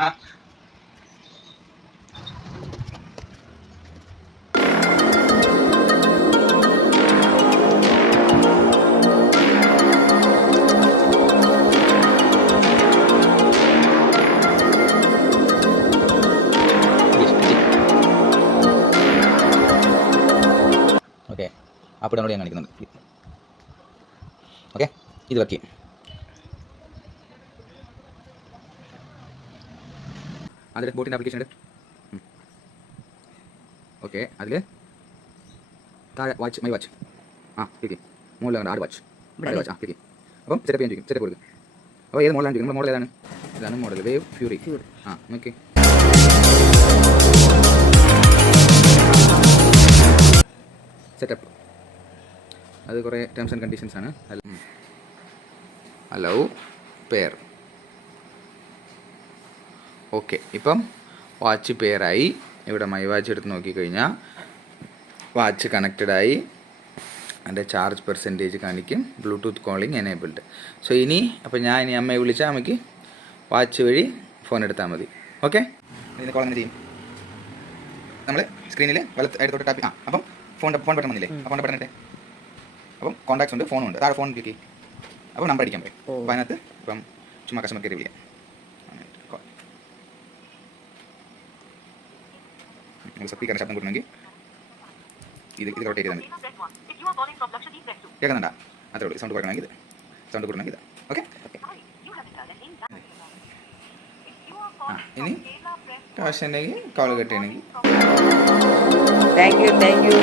Okay, അപ്പോൾ download ചെയ്യാൻ കാണിക്കുന്നുണ്ട്. ഓക്കെ, ഇത് വർക്ക് ചെയ്യും. അതിൽ ബോട്ടിൻ്റെ ആപ്ലിക്കേഷൻ ഉണ്ട്. ഓക്കെ, അതിൽ താഴെ വാച്ച്, മൈ വാച്ച്, ക്ലിക്ക് മുകളിലാണ് ആഡ് വാച്ച്, ക്ലിക്ക്. അപ്പം സെറ്റപ്പ് ചെയ്യാൻ ചോദിക്കും, സെറ്റപ്പ് കൊടുക്കും. അപ്പോൾ ഏത് മോഡലാണ് ചോദിക്കും. നമ്മുടെ മോഡൽ ഏതാണ്? ഇതാണ് മോഡൽ, വേവ് ഫ്യൂറി. നോക്കി സെറ്റപ്പ്. അത് കുറേ ടേംസ് ആൻഡ് കണ്ടീഷൻസ് ആണ്. Allow pair. ഓക്കെ, ഇപ്പം വാച്ച് പെയറായി. ഇവിടെ മൈ വാച്ച് എടുത്ത് നോക്കിക്കഴിഞ്ഞാൽ വാച്ച് കണക്റ്റഡായി. അതിൻ്റെ ചാർജ് പെർസെൻറ്റേജ് കാണിക്കും. Bluetooth calling enabled. സോ ഇനി അപ്പോൾ ഞാൻ ഇനി അമ്മയെ വിളിച്ചാൽ അമ്മയ്ക്ക് വാച്ച് വഴി ഫോൺ എടുത്താൽ മതി. ഓക്കെ, ഇതിന് കോൾ എങ്ങനെ ചെയ്യും? നമ്മൾ സ്ക്രീനിൽ വലത്തോട്ട് ടാപ്പ്. അപ്പം ഫോൺ ബട്ടൺ വന്നില്ലേ? ആ ഫോണിൻ്റെ ബട്ടൺ ഇട്ടേ. അപ്പം കോൺടാക്ട്സ് ഉണ്ട്, ഫോണും ഉണ്ട്. താഴെ ഫോൺ ക്ലിക്ക്. അപ്പോൾ നമ്പർ അടിക്കാൻ പറയും. അപ്പോൾ അതിനകത്ത് ഇപ്പം ചുമ്മാ കസ്റ്റമർ കയറി വിളിക്കാം. സ്പീക്കറിന് ശബ്ദം കൂട്ടണമെങ്കിൽ ഇത് റൊട്ടേറ്റ് ചെയ്താൽ മതി. കേൾക്കുന്നുണ്ടാ? അത്രേ ഉള്ളൂ. സൗണ്ട് കുറയ്ക്കണമെങ്കിൽ ഇത്, സൗണ്ട് കൂട്ടണമെങ്കിൽ ഇത്. ഓക്കെ, ഇനി കാശ് ഉണ്ടെങ്കിൽ കോൾ കട്ട് ചെയ്യണമെങ്കിൽ. Thank you.